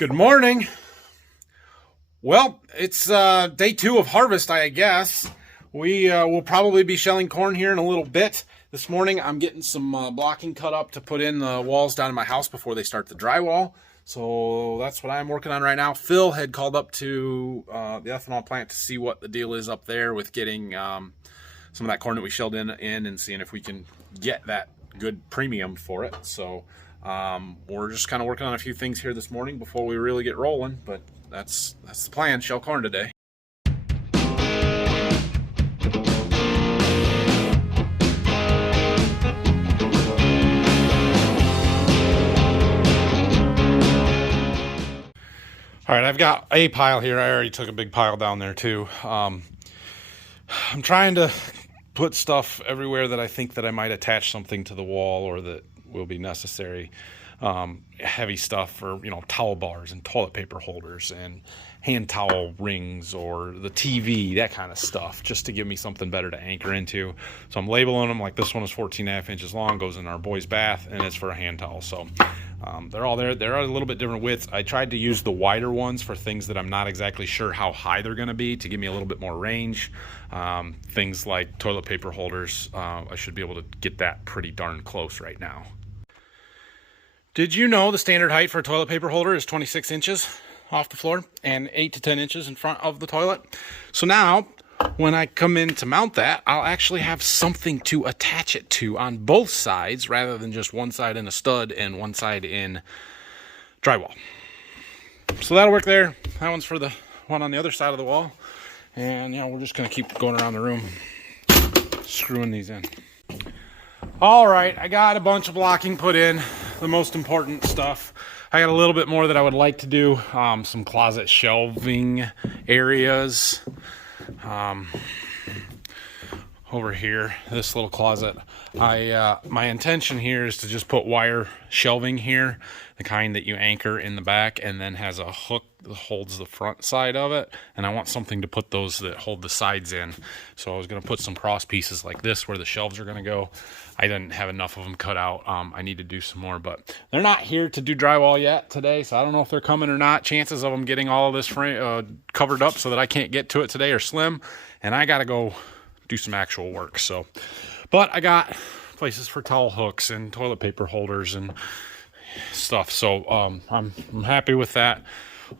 Good morning. Well, it's day 2 of harvest, I guess. We will probably be shelling corn here in a little bit. This morning I'm getting some blocking cut up to put in the walls down in my house before they start the drywall. So that's what I'm working on right now. Phil had called up to the ethanol plant to see what the deal is up there with getting some of that corn that we shelled in and seeing if we can get that good premium for it. So we're just kind of working on a few things here this morning before we really get rolling, but that's the plan, shell corn today. All right, I've got a pile here. I already took a big pile down there too. I'm trying to put stuff everywhere that I think that I might attach something to the wall or that will be necessary. Heavy stuff for, towel bars and toilet paper holders and hand towel rings or the TV, that kind of stuff, just to give me something better to anchor into. So I'm labeling them. Like this one is 14.5 inches long, goes in our boys' bath, and it's for a hand towel. So they're all there. They're a little bit different widths. I tried to use the wider ones for things that I'm not exactly sure how high they're going to be to give me a little bit more range. Things like toilet paper holders, I should be able to get that pretty darn close right now. Did you know the standard height for a toilet paper holder is 26 inches off the floor and 8 to 10 inches in front of the toilet? So now, when I come in to mount that, I'll actually have something to attach it to on both sides rather than just one side in a stud and one side in drywall. So that'll work there. That one's for the one on the other side of the wall. And, we're just going to keep going around the room screwing these in. All right, I got a bunch of blocking put in, the most important stuff. I got a little bit more that I would like to do, some closet shelving areas. Over here, this little closet, my intention here is to just put wire shelving here, the kind that you anchor in the back and then has a hook that holds the front side of it, and I want something to put those that hold the sides in. So I was going to put some cross pieces like this where the shelves are going to go. I didn't have enough of them cut out. I need to do some more, but they're not here to do drywall yet today, so I don't know if they're coming or not. Chances of them getting all of this covered up so that I can't get to it today are slim, and I got to go do some actual work. So, but I got places for towel hooks and toilet paper holders and stuff. So I'm happy with that.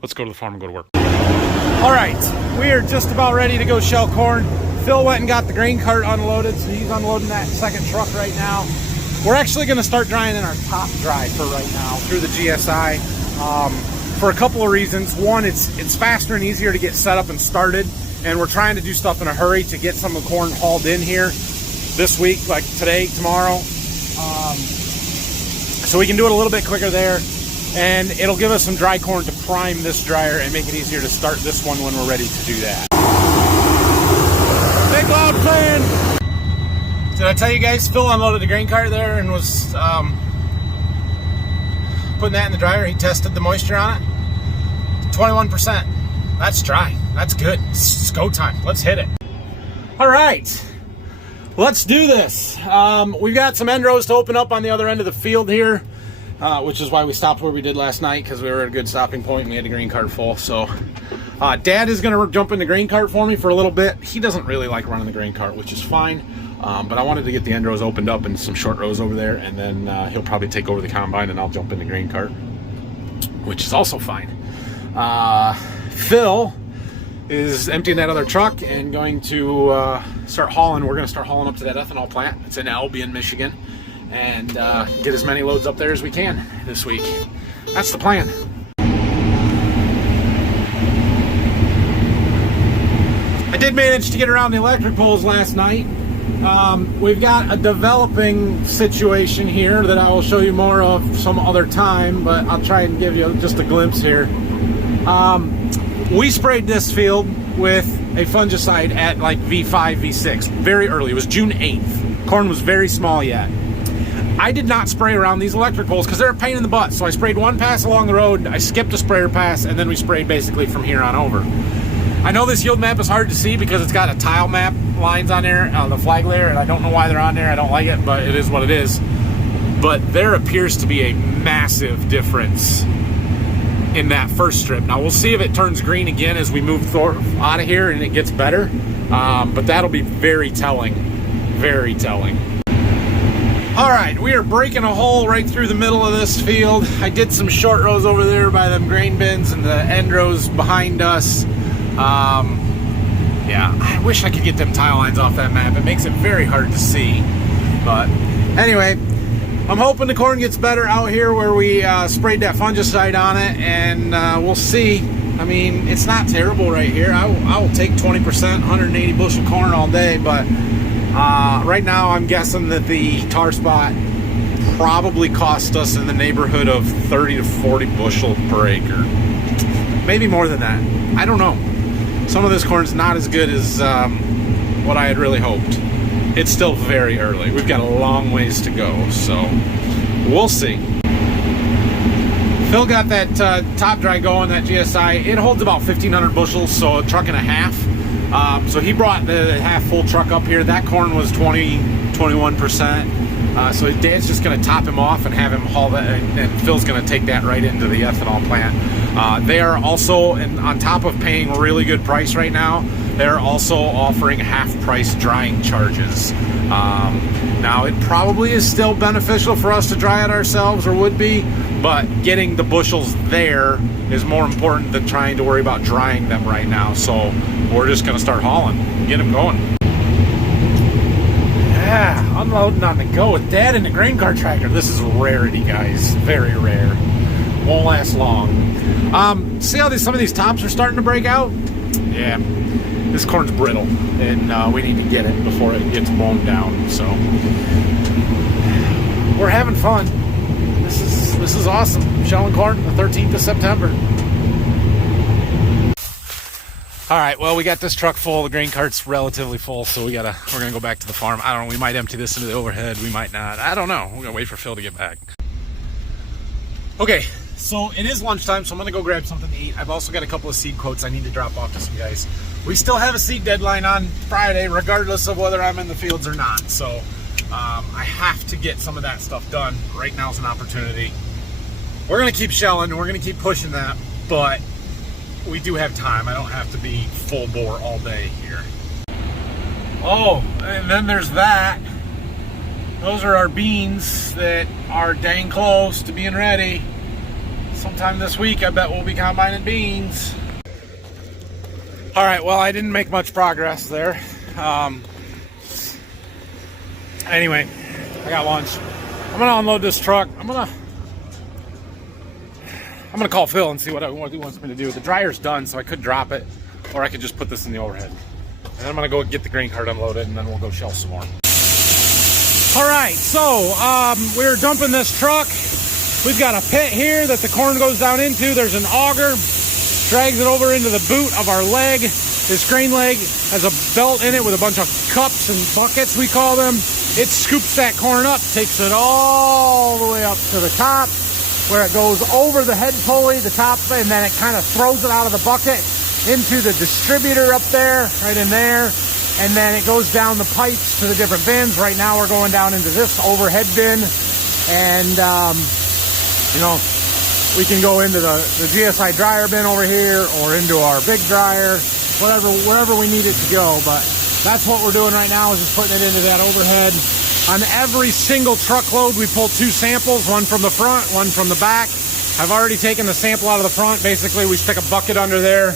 Let's go to the farm and go to work. All right, we are just about ready to go shell corn. Phil went and got the grain cart unloaded, so he's unloading that second truck right now. We're actually going to start drying in our top dry for right now through the GSI for a couple of reasons. One, it's faster and easier to get set up and started, and we're trying to do stuff in a hurry to get some of the corn hauled in here this week, like today, tomorrow. So we can do it a little bit quicker there, and it'll give us some dry corn to prime this dryer and make it easier to start this one when we're ready to do that. Big loud fan! Did I tell you guys Phil unloaded the grain cart there and was putting that in the dryer? He tested the moisture on it. 21%. That's dry. That's good. It's go time. Let's hit it. All right. Let's do this. We've got some end rows to open up on the other end of the field here, which is why we stopped where we did last night, because we were at a good stopping point and we had the grain cart full. So Dad is going to jump in the grain cart for me for a little bit. He doesn't really like running the grain cart, which is fine. But I wanted to get the end rows opened up and some short rows over there, and then he'll probably take over the combine and I'll jump in the grain cart, which is also fine. Phil is emptying that other truck and going to start hauling. We're going to start hauling up to that ethanol plant. It's in Albion, Michigan, and get as many loads up there as we can this week. That's the plan. I did manage to get around the electric poles last night. We've got a developing situation here that I will show you more of some other time, but I'll try and give you just a glimpse here. We sprayed this field with a fungicide at like V5, V6, very early. It was June 8th. Corn was very small yet. I did not spray around these electric poles because they're a pain in the butt. So I sprayed one pass along the road, I skipped a sprayer pass, and then we sprayed basically from here on over. I know this yield map is hard to see because it's got a tile map lines on there, the flag layer, and I don't know why they're on there. I don't like it, but it is what it is. But there appears to be a massive difference in that first strip. Now we'll see if it turns green again as we move out of here and it gets better, but that'll be very telling, very telling. All right, we are breaking a hole right through the middle of this field. I did some short rows over there by them grain bins and the end rows behind us. Yeah, I wish I could get them tile lines off that map. It makes it very hard to see. But anyway, I'm hoping the corn gets better out here where we sprayed that fungicide on it, and we'll see. I mean, it's not terrible right here. I will take 20%, 180 bushel corn all day, but right now I'm guessing that the tar spot probably cost us in the neighborhood of 30 to 40 bushel per acre. Maybe more than that. I don't know. Some of this corn's not as good as what I had really hoped. It's still very early. We've got a long ways to go, so we'll see. Phil got that top dry going, that GSI. It holds about 1,500 bushels, so a truck and a half. So he brought the half full truck up here. That corn was 21%. So Dan's just going to top him off and have him haul that, and Phil's going to take that right into the ethanol plant. They are also, and on top of paying a really good price right now, they're also offering half-price drying charges. Now, it probably is still beneficial for us to dry it ourselves, or would be, but getting the bushels there is more important than trying to worry about drying them right now. So we're just going to start hauling, get them going. Yeah, unloading on the go with Dad in the grain car tractor. This is a rarity, guys. Very rare. Won't last long. See how some of these tops are starting to break out? Yeah, this corn's brittle, and we need to get it before it gets blown down. So we're having fun. This is awesome. Shelling corn the 13th of September. All right, well, we got this truck full. The grain cart's relatively full, so we're gonna go back to the farm. I don't know, we might empty this into the overhead, we might not. I don't know. We're gonna wait for Phil to get back. Okay, so it is lunchtime, so I'm gonna go grab something to eat. I've also got a couple of seed quotes I need to drop off to some guys. We still have a seed deadline on Friday, regardless of whether I'm in the fields or not. So I have to get some of that stuff done. Right now's an opportunity. We're gonna keep shelling, we're gonna keep pushing that, but we do have time. I don't have to be full bore all day here. Oh, and then there's that. Those are our beans that are dang close to being ready. Sometime this week, I bet we'll be combining beans. All right, well, I didn't make much progress there. Anyway, I got lunch. I'm gonna unload this truck. I'm gonna call Phil and see what he wants me to do. The dryer's done, so I could drop it, or I could just put this in the overhead. And I'm gonna go get the grain cart unloaded, and then we'll go shell some more. All right, so we're dumping this truck. We've got a pit here that the corn goes down into. There's an auger, drags it over into the boot of our leg. This grain leg has a belt in it with a bunch of cups and buckets, we call them. It scoops that corn up, takes it all the way up to the top, where it goes over the head pulley, the top, and then it kind of throws it out of the bucket into the distributor up there, right in there. And then it goes down the pipes to the different bins. Right now we're going down into this overhead bin. And, you know, we can go into the GSI dryer bin over here or into our big dryer, wherever we need it to go. But that's what we're doing right now, is just putting it into that overhead. On every single truckload, we pull 2 samples, one from the front, one from the back. I've already taken the sample out of the front. Basically, we stick a bucket under there.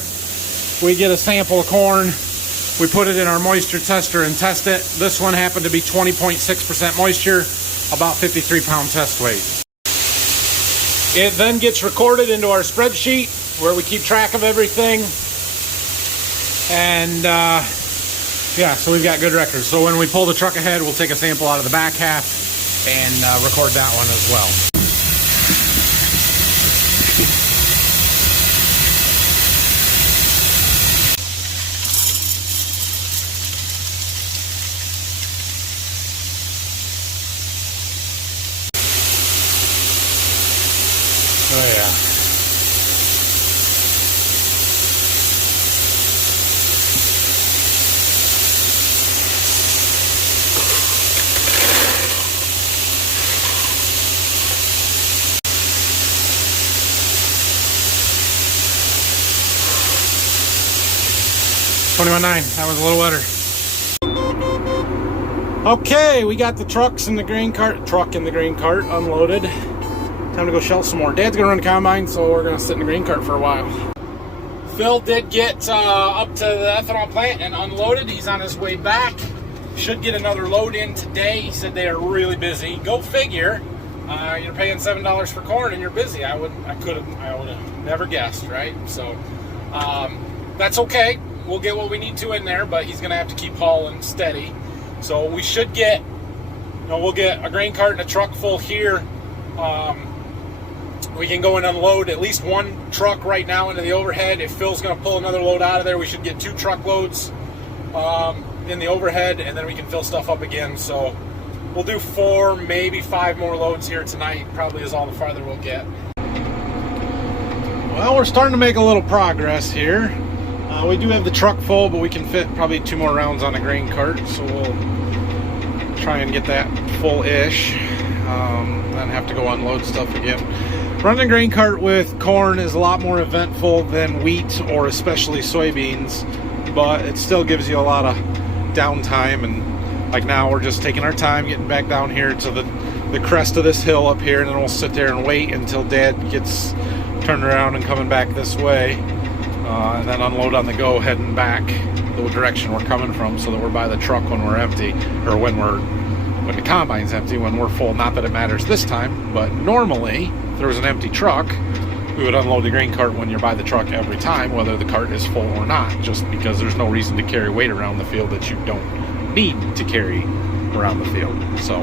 We get a sample of corn. We put it in our moisture tester and test it. This one happened to be 20.6% moisture, about 53-pound test weight. It then gets recorded into our spreadsheet where we keep track of everything. And yeah, so we've got good records. So when we pull the truck ahead, we'll take a sample out of the back half and record that one as well. Oh yeah. 21.9. That was a little wetter. Okay, we got the truck in the grain cart unloaded. Time to go shell some more. Dad's gonna run the combine, so we're gonna sit in the grain cart for a while. Phil did get up to the ethanol plant and unloaded. He's on his way back. Should get another load in today. He said they are really busy. Go figure. You're paying $7 for corn and you're busy. I would have never guessed, right? So that's okay. We'll get what we need to in there, but he's gonna have to keep hauling steady. So we should get, we'll get a grain cart and a truck full here. We can go and unload at least one truck right now into the overhead. If Phil's going to pull another load out of there, we should get 2 truckloads in the overhead, and then we can fill stuff up again. So we'll do 4, maybe 5 more loads here tonight. Probably is all the farther we'll get. Well, we're starting to make a little progress here. We do have the truck full, but we can fit probably 2 more rounds on a grain cart. So we'll try and get that full-ish. Then have to go unload stuff again. Running a grain cart with corn is a lot more eventful than wheat or especially soybeans, but it still gives you a lot of downtime. And like now we're just taking our time getting back down here to the crest of this hill up here, and then we'll sit there and wait until Dad gets turned around and coming back this way, and then unload on the go heading back the direction we're coming from, so that we're by the truck when we're empty, or when the combine's empty. When we're full, not that it matters this time, but normally if there was an empty truck, we would unload the grain cart when you're by the truck every time, whether the cart is full or not, just because there's no reason to carry weight around the field that you don't need to carry around the field. So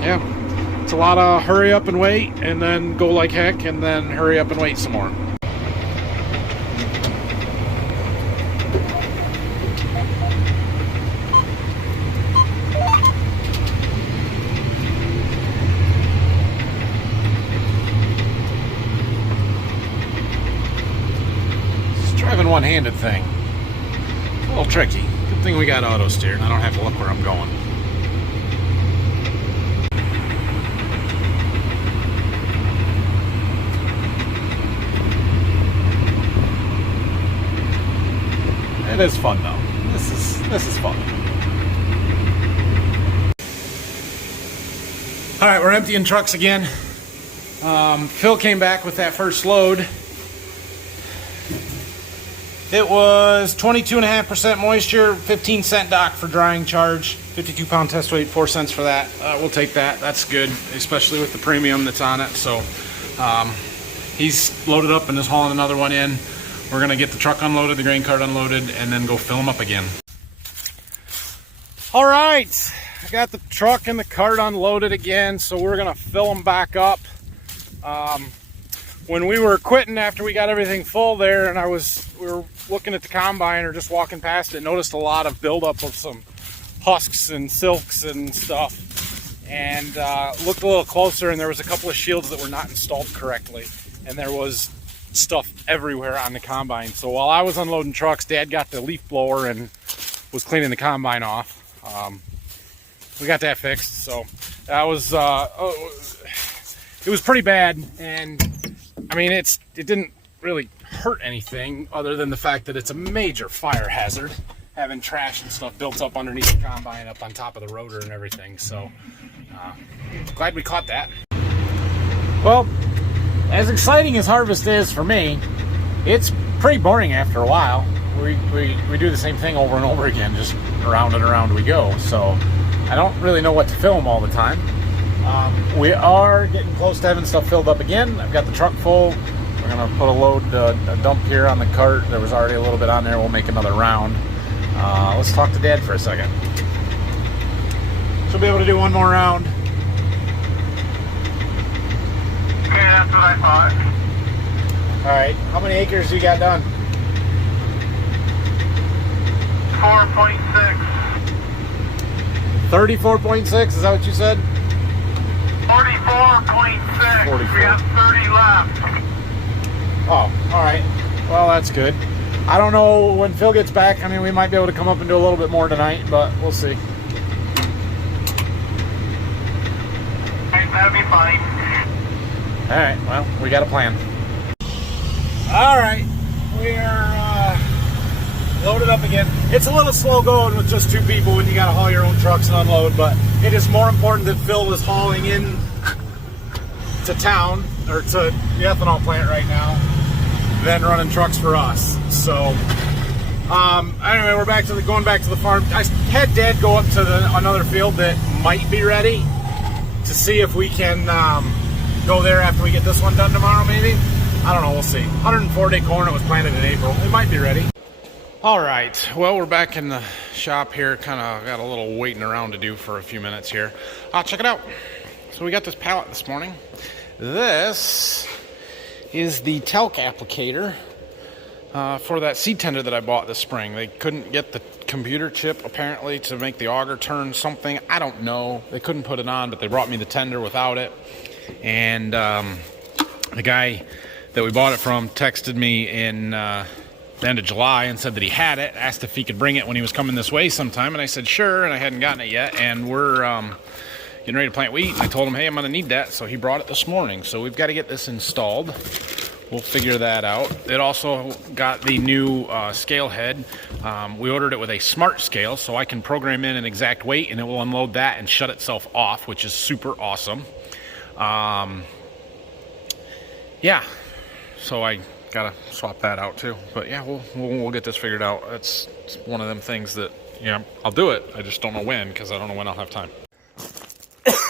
yeah, it's a lot of hurry up and wait, and then go like heck, and then hurry up and wait some more. One-handed thing, a little tricky. Good thing we got auto steer and I don't have to look where I'm going. It is fun though. This is fun. All right, we're emptying trucks again. Phil came back with that first load. It was 22.5% moisture, 15-cent dock for drying charge, 52-pound test weight, 4 cents for that. We'll take that. That's good, especially with the premium that's on it. So he's loaded up and is hauling another one in. We're going to get the truck unloaded, the grain cart unloaded, and then go fill them up again. All right, I got the truck and the cart unloaded again, so we're going to fill them back up. When we were quitting after we got everything full there, and we were looking at the combine or just walking past it, noticed a lot of buildup of some husks and silks and stuff, and looked a little closer, and there was a couple of shields that were not installed correctly, and there was stuff everywhere on the combine. So while I was unloading trucks, Dad got the leaf blower and was cleaning the combine off. We got that fixed, so that was it was pretty bad. And I mean, it didn't really hurt anything other than the fact that it's a major fire hazard, having trash and stuff built up underneath the combine, up on top of the rotor and everything. So glad we caught that. Well, as exciting as harvest is for me, it's pretty boring after a while. We do the same thing over and over again, just around and around we go. So I don't really know what to film all the time. We are getting close to having stuff filled up again. I've got the truck full. We're gonna put a dump here on the cart. There was already a little bit on there. We'll make another round. Let's talk to Dad for a second. She'll be able to do one more round. Yeah, that's what I thought. All right, how many acres you got done? 4.6. 34.6, is that what you said? 44.6. 44. We have 30 left. Oh, all right. Well, that's good. I don't know when Phil gets back. I mean, we might be able to come up and do a little bit more tonight, but we'll see. That'll be fine. All right, well, we got a plan. All right, we are load it up again. It's a little slow going with just 2 people when you got to haul your own trucks and unload, but it is more important that Phil is hauling in to town, or to the ethanol plant right now, than running trucks for us. So, anyway, we're going back to the farm. I had Dad go up to another field that might be ready to see if we can go there after we get this one done tomorrow, maybe. I don't know, we'll see. 104-day corn, it was planted in April. It might be ready. All right, well, we're back in the shop here. Kind of got a little waiting around to do for a few minutes here. Check it out. So we got this pallet this morning. This is the talc applicator for that seed tender that I bought this spring. They couldn't get the computer chip, apparently, to make the auger turn something. I don't know. They couldn't put it on, but they brought me the tender without it. And the guy that we bought it from texted me in the end of July and said that he had it, asked if he could bring it when he was coming this way sometime, and I said sure, and I hadn't gotten it yet, and we're getting ready to plant wheat, and I told him, hey, I'm going to need that, so he brought it this morning. So we've got to get this installed. We'll figure that out. It also got the new scale head. We ordered it with a smart scale, so I can program in an exact weight, and it will unload that and shut itself off, which is super awesome. Yeah, so I gotta swap that out too. But yeah, we'll get this figured out. It's one of them things that, you know, I'll do it. I just don't know when, because I don't know when I'll have time.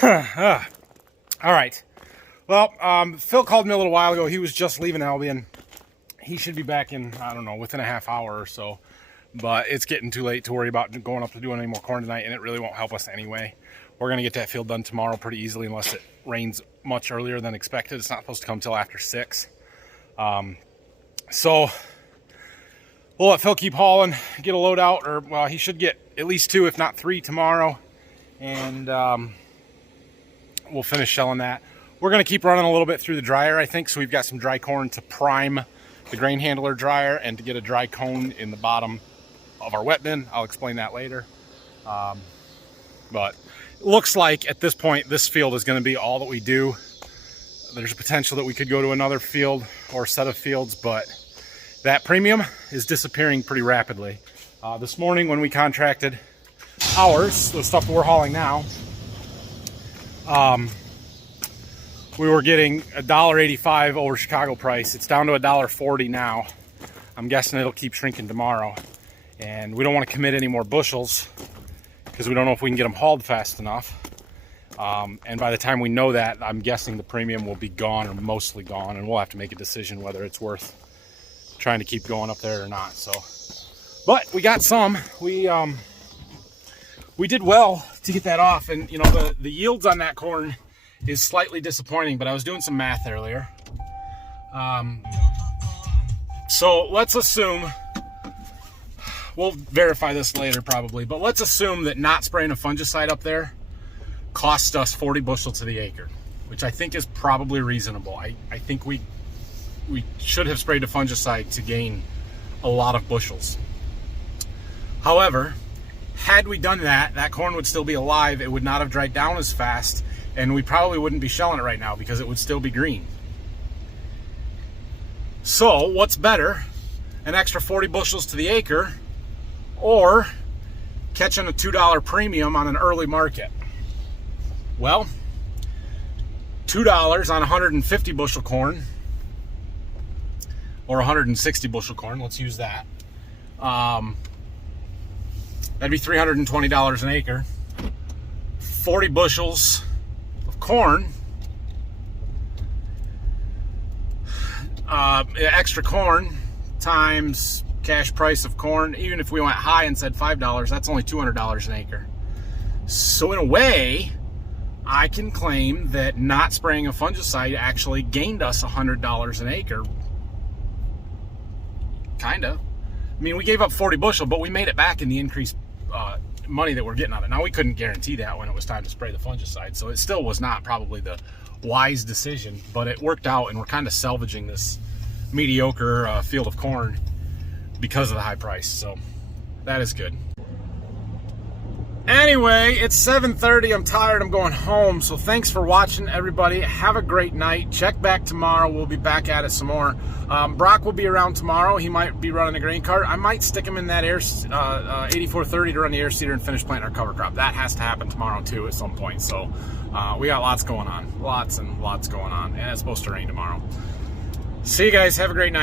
All right. Well, Phil called me a little while ago. He was just leaving Albion. He should be back in, I don't know, within a half hour or so. But it's getting too late to worry about going up to doing any more corn tonight, and it really won't help us anyway. We're going to get that field done tomorrow pretty easily unless it rains much earlier than expected. It's not supposed to come till after 6. So we'll let Phil keep hauling, get a load out, or, well, he should get at least 2, if not 3 tomorrow. And we'll finish shelling that. We're going to keep running a little bit through the dryer, I think, so we've got some dry corn to prime the grain handler dryer and to get a dry cone in the bottom of our wet bin. I'll explain that later. But it looks like at this point this field is going to be all that we do. There's a potential that we could go to another field or set of fields, but that premium is disappearing pretty rapidly. This morning when we contracted ours, the stuff that we're hauling now, we were getting $1.85 over Chicago price. It's down to $1.40 now. I'm guessing it'll keep shrinking tomorrow. And we don't want to commit any more bushels because we don't know if we can get them hauled fast enough. And by the time we know that, I'm guessing the premium will be gone or mostly gone, and we'll have to make a decision whether it's worth trying to keep going up there or not. So, but we got some. We did well to get that off, and you know the yields on that corn is slightly disappointing, but I was doing some math earlier. So let's assume, we'll verify this later probably, but let's assume that not spraying a fungicide up there cost us 40 bushel to the acre, which I think is probably reasonable. I think we should have sprayed a fungicide to gain a lot of bushels. However, had we done that, that corn would still be alive. It would not have dried down as fast, and we probably wouldn't be shelling it right now because it would still be green. So what's better, an extra 40 bushels to the acre or catching a $2 premium on an early market? Well, $2 on 150 bushel corn or 160 bushel corn, let's use that. That'd be $320 an acre. 40 bushels of corn, extra corn times cash price of corn, even if we went high and said $5, that's only $200 an acre. So in a way, I can claim that not spraying a fungicide actually gained us $100 an acre. Kind of. I mean, we gave up 40 bushel, but we made it back in the increased money that we're getting on it. Now, we couldn't guarantee that when it was time to spray the fungicide, so it still was not probably the wise decision, but it worked out, and we're kind of salvaging this mediocre field of corn because of the high price, so that is good. Anyway, it's 7:30. I'm tired. I'm going home. So thanks for watching, everybody. Have a great night. Check back tomorrow. We'll be back at it some more. Brock will be around tomorrow. He might be running a grain cart. I might stick him in that 8430 to run the air seeder and finish planting our cover crop. That has to happen tomorrow too at some point. So we got lots going on. Lots and lots going on. And it's supposed to rain tomorrow. See you guys. Have a great night.